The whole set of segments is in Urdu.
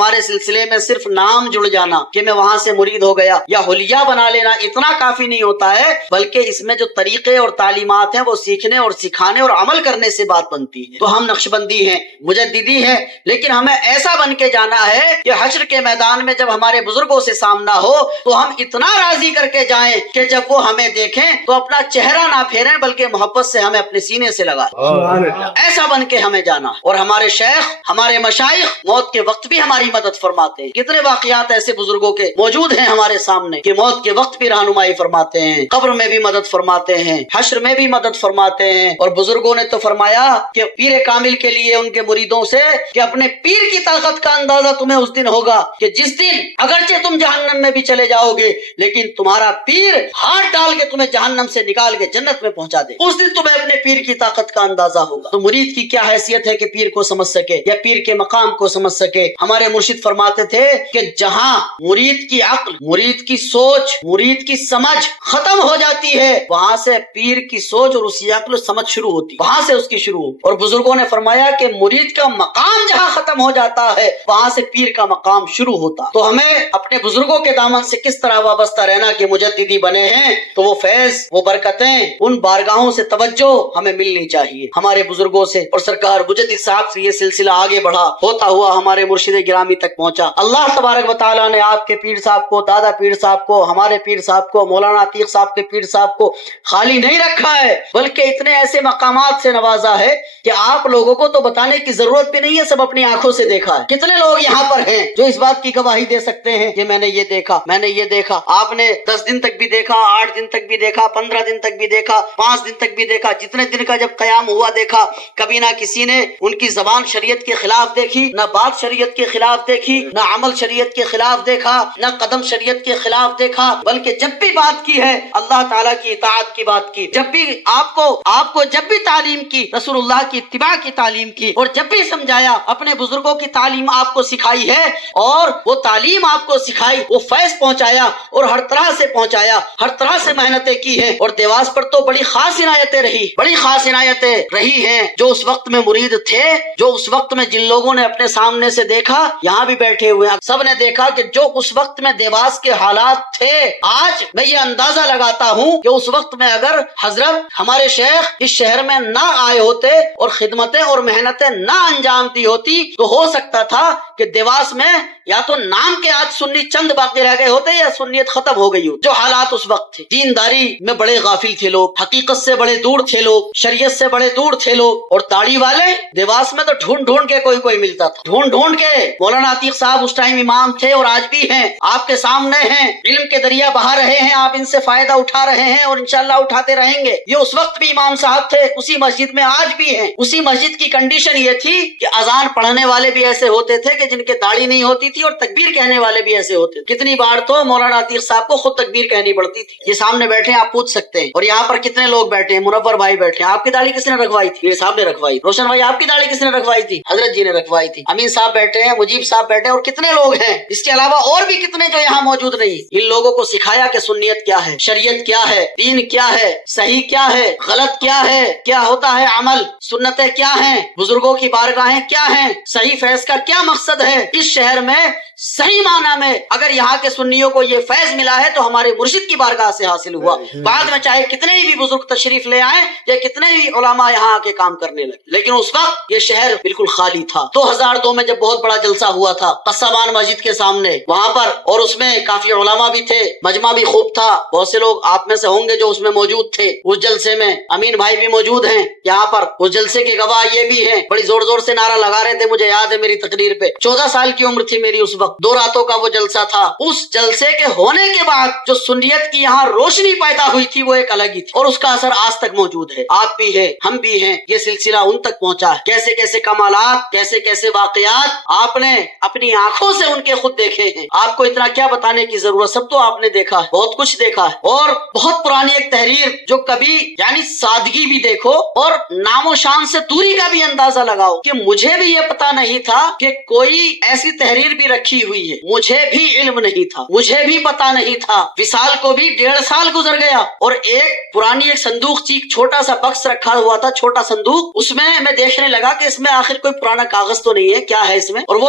ہمارے سلسلے میں صرف نام جڑ جانا کہ میں وہاں سے مرید ہو گیا یا حلیہ بنا لینا اتنا کافی نہیں ہوتا ہے، بلکہ اس میں جو طریقے اور تعلیمات ہیں وہ سیکھنے اور سکھانے اور عمل کرنے سے بات بنتی ہے۔ تو ہم نقشبندی ہیں، مجددی ہیں، لیکن ہمیں ایسا بن کے جانا ہے کہ حشر کے میدان میں جب ہمارے بزرگوں سے سامنا ہو تو ہم اتنا راضی کر کے جائیں کہ جب وہ ہمیں دیکھیں تو اپنا چہرہ نہ پھیریں بلکہ محبت سے ہمیں اپنے سینے سے لگا، ایسا بن کے ہمیں جانا۔ اور ہمارے شیخ، ہمارے مشائخ موت کے وقت بھی ہماری مدد فرماتے ہیں۔ کتنے واقعات ایسے بزرگوں کے موجود ہیں ہمارے سامنے کہ موت کے وقت بھی رہنمائی فرماتے ہیں، قبر میں بھی مدد فرماتے ہیں، حشر میں بھی مدد فرماتے ہیں۔ اور بزرگوں نے تو فرمایا کہ پیر کامل کے لیے ان کے مریدوں سے کہ اپنے پیر کی طاقت کا اندازہ تمہیں اس دن ہوگا کہ جس دن اگرچہ تم جہنم میں بھی چلے جاؤ گے لیکن تمہارا پیر ہاتھ ڈال کے تمہیں جہنم سے نکال کے جنت میں پہنچا دے، اس دن تمہیں اپنے پیر کی طاقت کا اندازہ ہوگا۔ تو مرید کی کیا حیثیت ہے کہ پیر کو سمجھ سکے یا پیر کے مقام کو سمجھ سکے؟ ہمارے مرشد فرماتے تھے کہ جہاں مرید کی عقل، مرید کی سوچ، مرید کی سمجھ ختم ہو جاتی ہے وہاں سے پیر کی سوچ اور اس کی عقل سمجھ شروع ہوتی، وہاں سے اس کی شروع۔ اور بزرگوں نے فرمایا کہ مرید کا مقام جہاں ختم ہو جاتا ہے وہاں سے پیر کا مقام شروع ہوتا۔ تو ہمیں اپنے بزرگوں کے دامن سے کس طرح وابستہ رہنا کہ مجددی بنے ہیں تو وہ فیض، وہ برکتیں، ان بارگاہوں سے توجہ ہمیں ملنی چاہیے ہمارے بزرگوں سے۔ اور سرکار مجدد صاحب سے یہ سلسلہ آگے بڑھا ہوتا ہوا ہمارے مرشد گرامی تک پہنچا۔ اللہ تبارک و تعالیٰ نے آپ کے پیر صاحب کو، دادا پیر صاحب کو، ہمارے پیر صاحب کو، مولانا عتیق صاحب کے پیر صاحب کو خالی نہیں رکھا ہے بلکہ اتنے ایسے مقامات سے نوازا ہے کہ آپ لوگوں کو تو بتانے کی ضرورت بھی نہیں ہے، سب اپنی آنکھوں سے دیکھا ہے۔ کتنے لوگ یہاں پر ہیں جو اس بات کی گواہی دے سکتے ہیں کہ میں نے یہ دیکھا، میں نے یہ دیکھا۔ آپ نے 10 دن تک بھی دیکھا، 8 دن تک بھی دیکھا، 15 دن تک بھی دیکھا، 5 دن تک بھی دیکھا، جتنے دن کا جب قیام ہوا دیکھا۔ کبھی نہ کسی نے ان کی زبان شریعت کے خلاف دیکھی، نہ بات شریعت کے خلاف دیکھی، نہ عمل شریعت کے خلاف دیکھا، نہ قدم شریعت کے خلاف دیکھا، بلکہ جب بھی بات کی ہے اللہ تعالیٰ کی اطاعت کی بات کی، جب بھی آپ کو جب بھی تعلیم کی رسول اللہ کی اتباع کی تعلیم کی، اور جب بھی سمجھایا اپنے بزرگوں کی تعلیم آپ کو سکھائی ہے، اور وہ تعلیم آپ کو سکھائی، وہ فیض پہنچایا اور ہر طرح سے پہنچایا، ہر طرح سے محنتیں کی ہیں۔ اور دیواس پر تو بڑی خاص عنایتیں رہی ہیں جو اس وقت میں مرید تھے، جو اس وقت میں جن لوگوں نے اپنے سامنے سے دیکھا، یہاں بھی بیٹھے ہوئے ہیں، سب نے دیکھا کہ جو اس وقت میں دیواس کے حالات تھے، آج میں یہ اندازہ لگاتا ہوں کہ اس وقت میں اگر حضرت ہمارے شیخ اس شہر میں نہ آئے ہوتے اور خدمتیں اور محنتیں نہ انجام دی ہوتی تو ہو سکتا تھا کہ دیواس میں یا تو نام کے آج سنی چند باقی رہ گئے ہوتے یا سنیت ختم ہو گئی ہوتی۔ جو حالات اس وقت تھے، دینداری میں بڑے غافل تھے لوگ، حقیقت سے بڑے دور تھے لوگ، شریعت سے بڑے دور تھے لوگ، اور داڑھی والے دیواس میں تو ڈھونڈ کے کوئی ملتا تھا، ڈھونڈ کے۔ مولانا عتیق صاحب اس ٹائم امام تھے اور آج بھی ہیں، آپ کے سامنے ہیں، علم کے دریا بہا رہے ہیں، آپ ان سے فائدہ اٹھا رہے ہیں اور انشاءاللہ اٹھاتے رہیں گے۔ یہ اس وقت بھی امام صاحب تھے، اسی مسجد میں آج بھی ہیں۔ اسی مسجد کی کنڈیشن یہ تھی کہ اذان پڑھنے والے بھی ایسے ہوتے تھے کہ جن کے داڑھی نہیں ہوتی تھی، اور تکبیر کہنے والے بھی ایسے ہوتے تھے۔ کتنی بار تو مولانا عتیق صاحب کو خود تکبیر کہنی پڑتی تھی۔ یہ سامنے بیٹھے ہیں، آپ پوچھ سکتے ہیں، اور یہاں پر کتنے لوگ بیٹھے ہیں، منور بھائی بیٹھے ہیں، آپ کی داڑھی کس نے رکھوائی تھی؟ میرے صاحب نے رکھوائی۔ روشن بھائی آپ کی داڑھی کس نے رکھوائی تھی؟ حضرت جی نے رکھوائی تھی۔ امین صاحب بیٹھے ہیں، مجیب صاحب بیٹھے ہیں، اور کتنے لوگ ہیں اس کے علاوہ اور بھی کتنے جو یہاں موجود نہیں۔ ان لوگوں کو سکھایا کہ سنیت کیا ہے، شریعت کیا ہے، دین کیا ہے، صحیح کیا ہے، غلط کیا ہے، کیا ہوتا ہے عمل، سنتیں کیا ہیں، بزرگوں کی بارگاہیں کیا ہیں، صحیح فیض کا کیا مقصد ہے۔ اس شہر میں صحیح معنی میں اگر یہاں کے سنیوں کو یہ فیض ملا ہے تو ہمارے مرشد کی بارگاہ سے حاصل ہوا۔ بعد میں چاہے کتنے بھی بزرگ تشریف لے آئیں یا کتنے بھی علماء یہاں آ کے کام کرنے لگے، لیکن اس وقت یہ شہر بالکل خالی تھا۔ 2002 میں جب بہت بڑا جلسہ ہوا تھا قصابان مسجد کے سامنے، وہاں پر، اور اس میں کافی علماء بھی تھے، مجمع بھی خوب تھا، بہت سے لوگ آپ میں سے ہوں گے جو اس میں موجود تھے۔ اس جلسے میں امین بھائی بھی موجود ہیں یہاں پر، اس جلسے کے گواہ یہ بھی ہیں، بڑی زور زور سے نعرہ لگا رہے تھے، مجھے یاد ہے میری تقریر پہ 14 سال کی عمر تھی میری اس وقت، 2 راتوں کا وہ جلسہ تھا۔ اس جلسے کے ہونے کے بعد جو سنیت کی یہاں روشنی پیدا ہوئی تھی وہ ایک الگ ہی تھی، اور اس کا اثر آج تک موجود ہے۔ آپ بھی ہیں، ہم بھی ہیں، یہ سلسلہ ان تک پہنچا ہے۔ کیسے کیسے کمالات، کیسے کیسے واقعات آپ نے اپنی آنکھوں سے ان کے خود دیکھے ہیں۔ آپ کو اتنا کیا بتانے کی ضرورت، سب تو آپ نے دیکھا ہے، بہت کچھ دیکھا ہے۔ اور بہت پرانی ایک تحریر جو کبھی یعنی سادگی بھی دیکھو اور نام و شان سے دوری کا بھی اندازہ لگاؤ کہ مجھے بھی یہ پتا نہیں تھا کہ کوئی ایسی تحریر بھی رکھی ہوئی ہے، مجھے بھی علم نہیں تھا، مجھے بھی پتا نہیں تھا۔ وصال کو بھی 1.5 سال گزر گیا، اور ایک پرانی ایک صندوق تھی، چھوٹا سا بکس رکھا ہوا تھا، چھوٹا صندوق، اس میں میں دیکھنے لگا کہ اس میں آخر کوئی پرانا کاغذ تو نہیں ہے، کیا ہے اس میں، اور وہ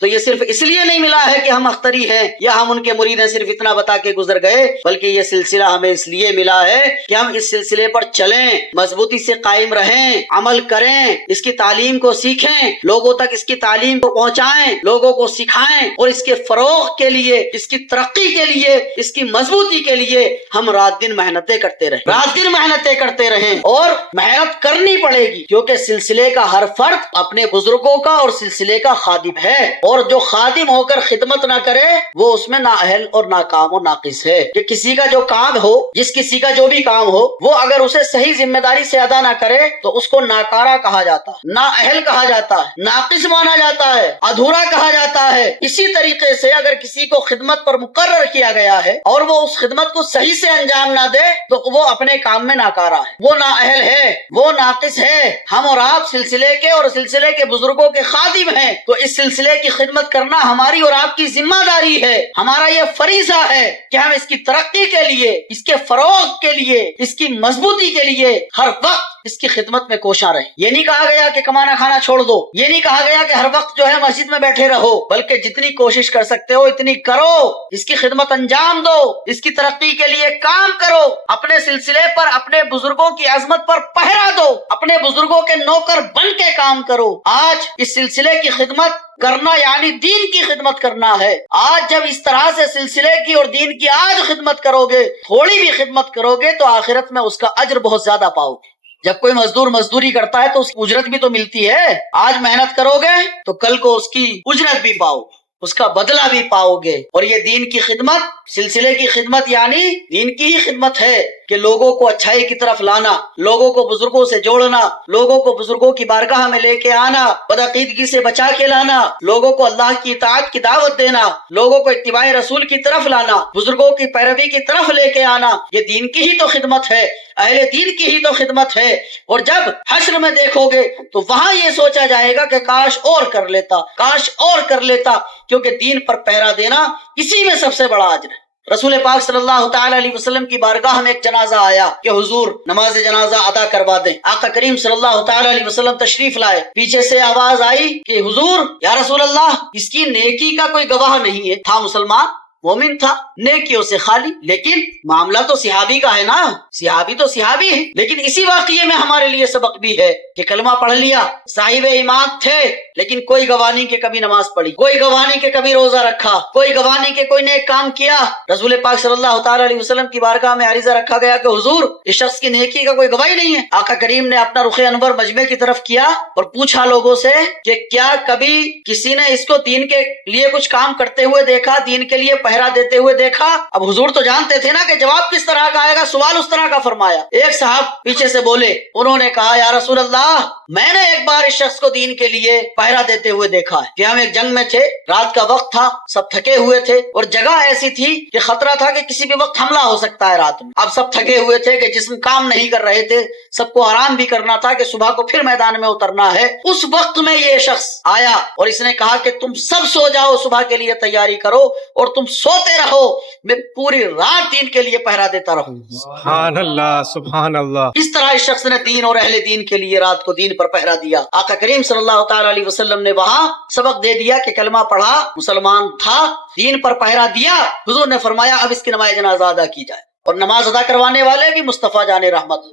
تو یہ صرف اس لیے نہیں ملا ہے کہ ہم اختری ہیں یا ہم ان کے مرید ہیں صرف اتنا بتا کے گزر گئے، بلکہ یہ سلسلہ ہمیں اس لیے ملا ہے کہ ہم اس سلسلے پر چلیں، مضبوطی سے قائم رہیں، عمل کریں، اس کی تعلیم کو سیکھیں، لوگوں تک اس کی تعلیم کو پہنچائیں، لوگوں کو سکھائیں، اور اس کے فروغ کے لیے، اس کی ترقی کے لیے، اس کی مضبوطی کے لیے ہم رات دن محنتیں کرتے رہیں، رات دن محنتیں کرتے رہیں، اور محنت کرنی پڑے گی کیونکہ سلسلے کا ہر فرد اپنے بزرگوں کا اور سلسلے کا خادم ہے، اور جو خادم ہو کر خدمت نہ کرے وہ اس میں نااہل اور ناکام و ناقص ہے۔ کہ کسی کا جو کام ہو، جس کسی کا جو بھی کام ہو، وہ اگر اسے صحیح ذمہ داری سے ادا نہ کرے تو اس کو ناکارہ کہا جاتا ہے، نااہل کہا جاتا ہے، ناقص مانا جاتا ہے، ادھورا کہا جاتا ہے۔ اسی طریقے سے اگر کسی کو خدمت پر مقرر کیا گیا ہے اور وہ اس خدمت کو صحیح سے انجام نہ دے تو وہ اپنے کام میں ناکارہ ہے، وہ نااہل ہے، وہ ناقص ہے۔ ہم اور آپ سلسلے کے اور سلسلے کے بزرگوں کے خادم ہیں، تو اس سلسلے کی خدمت کرنا ہماری اور آپ کی ذمہ داری ہے، ہمارا یہ فریضہ ہے کہ ہم اس کی ترقی کے لیے، اس کے فروغ کے لیے، اس کی مضبوطی کے لیے ہر وقت اس کی خدمت میں کوشاں رہیں۔ یہ نہیں کہا گیا کہ کمانا کھانا چھوڑ دو، یہ نہیں کہا گیا کہ ہر وقت جو ہے مسجد میں بیٹھے رہو، بلکہ جتنی کوشش کر سکتے ہو اتنی کرو، اس کی خدمت انجام دو، اس کی ترقی کے لیے کام کرو، اپنے سلسلے پر، اپنے بزرگوں کی عظمت پر پہرا دو، اپنے بزرگوں کے نوکر بن کے کام کرو۔ آج اس سلسلے کی خدمت کرنا یعنی دین کی خدمت کرنا ہے۔ آج جب اس طرح سے سلسلے کی اور دین کی آج خدمت کرو گے، تھوڑی بھی خدمت کرو گے تو آخرت میں اس کا اجر بہت زیادہ پاؤ گے۔ جب کوئی مزدور مزدوری کرتا ہے تو اس کی اجرت بھی تو ملتی ہے، آج محنت کرو گے تو کل کو اس کی اجرت بھی پاؤ گے، اس کا بدلہ بھی پاؤ گے۔ اور یہ دین کی خدمت، سلسلے کی خدمت یعنی دین کی ہی خدمت ہے کہ لوگوں کو اچھائی کی طرف لانا، لوگوں کو بزرگوں سے جوڑنا، لوگوں کو بزرگوں کی بارگاہ میں لے کے آنا، بدعقیدگی سے بچا کے لانا، لوگوں کو اللہ کی اطاعت کی دعوت دینا، لوگوں کو اتباع رسول کی طرف لانا، بزرگوں کی پیروی کی طرف لے کے آنا، یہ دین کی ہی تو خدمت ہے، اہل دین کی ہی تو خدمت ہے۔ اور جب حشر میں دیکھو گے تو وہاں یہ سوچا جائے گا کہ کاش اور کر لیتا، کاش اور کر لیتا، کیونکہ دین پر پہرا دینا اسی میں سب سے بڑا اجر ہے۔ رسول پاک صلی اللہ تعالی علیہ وسلم کی بارگاہ میں ایک جنازہ آیا کہ حضور نماز جنازہ ادا کروا دیں۔ آقا کریم صلی اللہ تعالی علیہ وسلم تشریف لائے، پیچھے سے آواز آئی کہ حضور یا رسول اللہ، اس کی نیکی کا کوئی گواہ نہیں ہے۔ تھا مسلمان، مومن تھا، نیکیوں سے خالی، لیکن معاملہ تو صحابی کا ہے نا، صحابی تو صحابی ہے۔ لیکن اسی واقعے میں ہمارے لیے سبق بھی ہے کہ کلمہ پڑھ لیا، صاحب ایمان تھے، لیکن کوئی گواہ نہیں کہ کبھی نماز پڑھی، کوئی گواہ نہیں کہ کبھی روزہ رکھا، کوئی گواہ نہیں کہ کوئی نیک کام کیا۔ رسول پاک صلی اللہ تعالی علیہ وسلم کی بارگاہ میں عریضہ رکھا گیا کہ حضور اس شخص کی نیکی کا کوئی گواہی نہیں ہے۔ آقا کریم نے اپنا رخ انور مجمع کی طرف کیا اور پوچھا لوگوں سے کہ کیا کبھی کسی نے اس کو دین کے لیے کچھ کام کرتے ہوئے دیکھا، دین کے لیے پہرا دیتے ہوئے دیکھا؟ اب حضور تو جانتے تھے نا کہ جواب کس طرح کا آئے گا، سوال اس طرح کا فرمایا۔ ایک صاحب پیچھے سے بولے، انہوں نے کہا یا رسول اللہ، میں نے ایک بار اس شخص کو دین کے لیے پہرا دیتے ہوئے دیکھا ہے کہ ہم ایک جنگ میں تھے، رات کا وقت تھا، سب تھکے ہوئے تھے اور جگہ ایسی تھی کہ خطرہ تھا کہ کسی بھی وقت حملہ ہو سکتا ہے رات میں۔ اب سب تھکے ہوئے تھے کہ جسم کام نہیں کر رہے تھے، سب کو آرام بھی کرنا تھا کہ صبح کو پھر میدان میں اترنا ہے۔ اس وقت میں یہ شخص آیا اور اس نے کہا کہ تم سب سو جاؤ، صبح کے لیے تیاری کرو اور تم سوتے رہو، میں پوری رات دین کے لیے پہرا دیتا رہوں۔ سبحان اللہ، سبحان اللہ۔ اس طرح اس شخص نے دین اور اہل دین کے لیے رات کو دین پر پہرا دیا۔ آقا کریم صلی اللہ تعالی علیہ وسلم نے وہاں سبق دے دیا کہ کلمہ پڑھا، مسلمان تھا، دین پر پہرا دیا۔ حضور نے فرمایا اب اس کی نماز جنازہ ادا کی جائے، اور نماز ادا کروانے والے بھی مصطفیٰ جان رحمت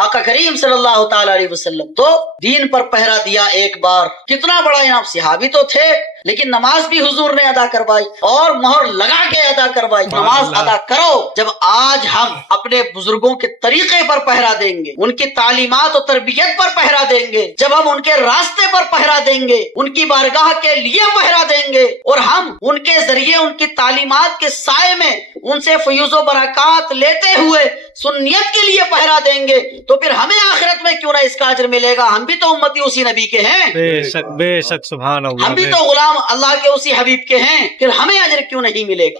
آقا کریم صلی اللہ تعالی علیہ وسلم۔ تو دین پر پہرا دیا ایک بار، کتنا بڑا انعام۔ صحابی تو تھے لیکن نماز بھی حضور نے ادا کروائی اور مہر لگا کے ادا کروائی۔ نماز ادا کرو۔ جب آج ہم اپنے بزرگوں کے طریقے پر پہرا دیں گے، ان کی تعلیمات اور تربیت پر پہرا دیں گے، جب ہم ان کے راستے پر پہرا دیں گے، ان کی بارگاہ کے لیے پہرا دیں گے، اور ہم ان کے ذریعے ان کی تعلیمات کے سائے میں ان سے فیوز و برکات لیتے ہوئے سنیت کے لیے پہرا دیں گے، تو پھر ہمیں آخرت میں کیوں نہ اس کا اجر ملے گا؟ ہم بھی تو امتی اسی نبی کے ہیں، بے شک سبحان اللہ، ہم بھی تو غلام اللہ کے اسی حبیب کے ہیں، پھر ہمیں اجر کیوں نہیں ملے گا؟